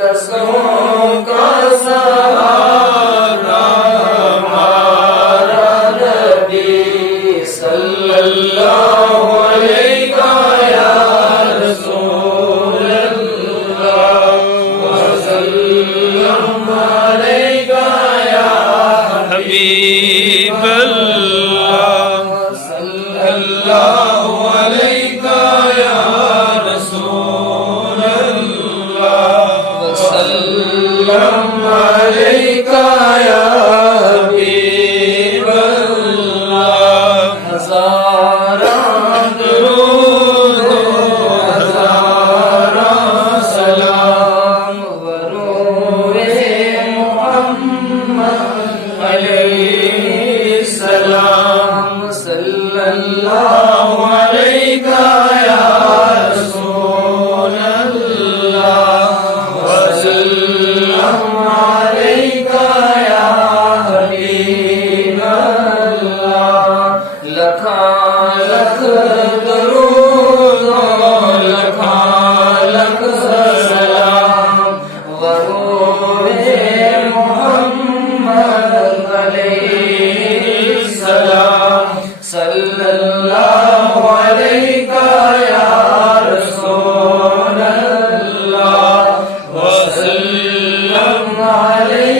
कष्टों का सहारा हमारा नबी सल्लल्लाहु अलैहि या रसूल अल्लाह वसल्लम अलैका या हबीब अल्लाह सल्लल्लाहु अलैका या रसूल अल्लाह वसल्लम अलैका या हबीब अल्लाह हज़ारां दुरूद हज़ारां सलाम वरूए मुहम्मद अलैहि सलाम सल्लल्लाहु अलैका या रसूल अल्लाह वसल्लम अलैका या हबीब अल्लाह लखा लख दरूद लखा लख सलाम वरूए मुहम्मद अलैहि सलाम सल्लल्लाहु अलैका या रसूल अल्लाह वसल्लम अलैका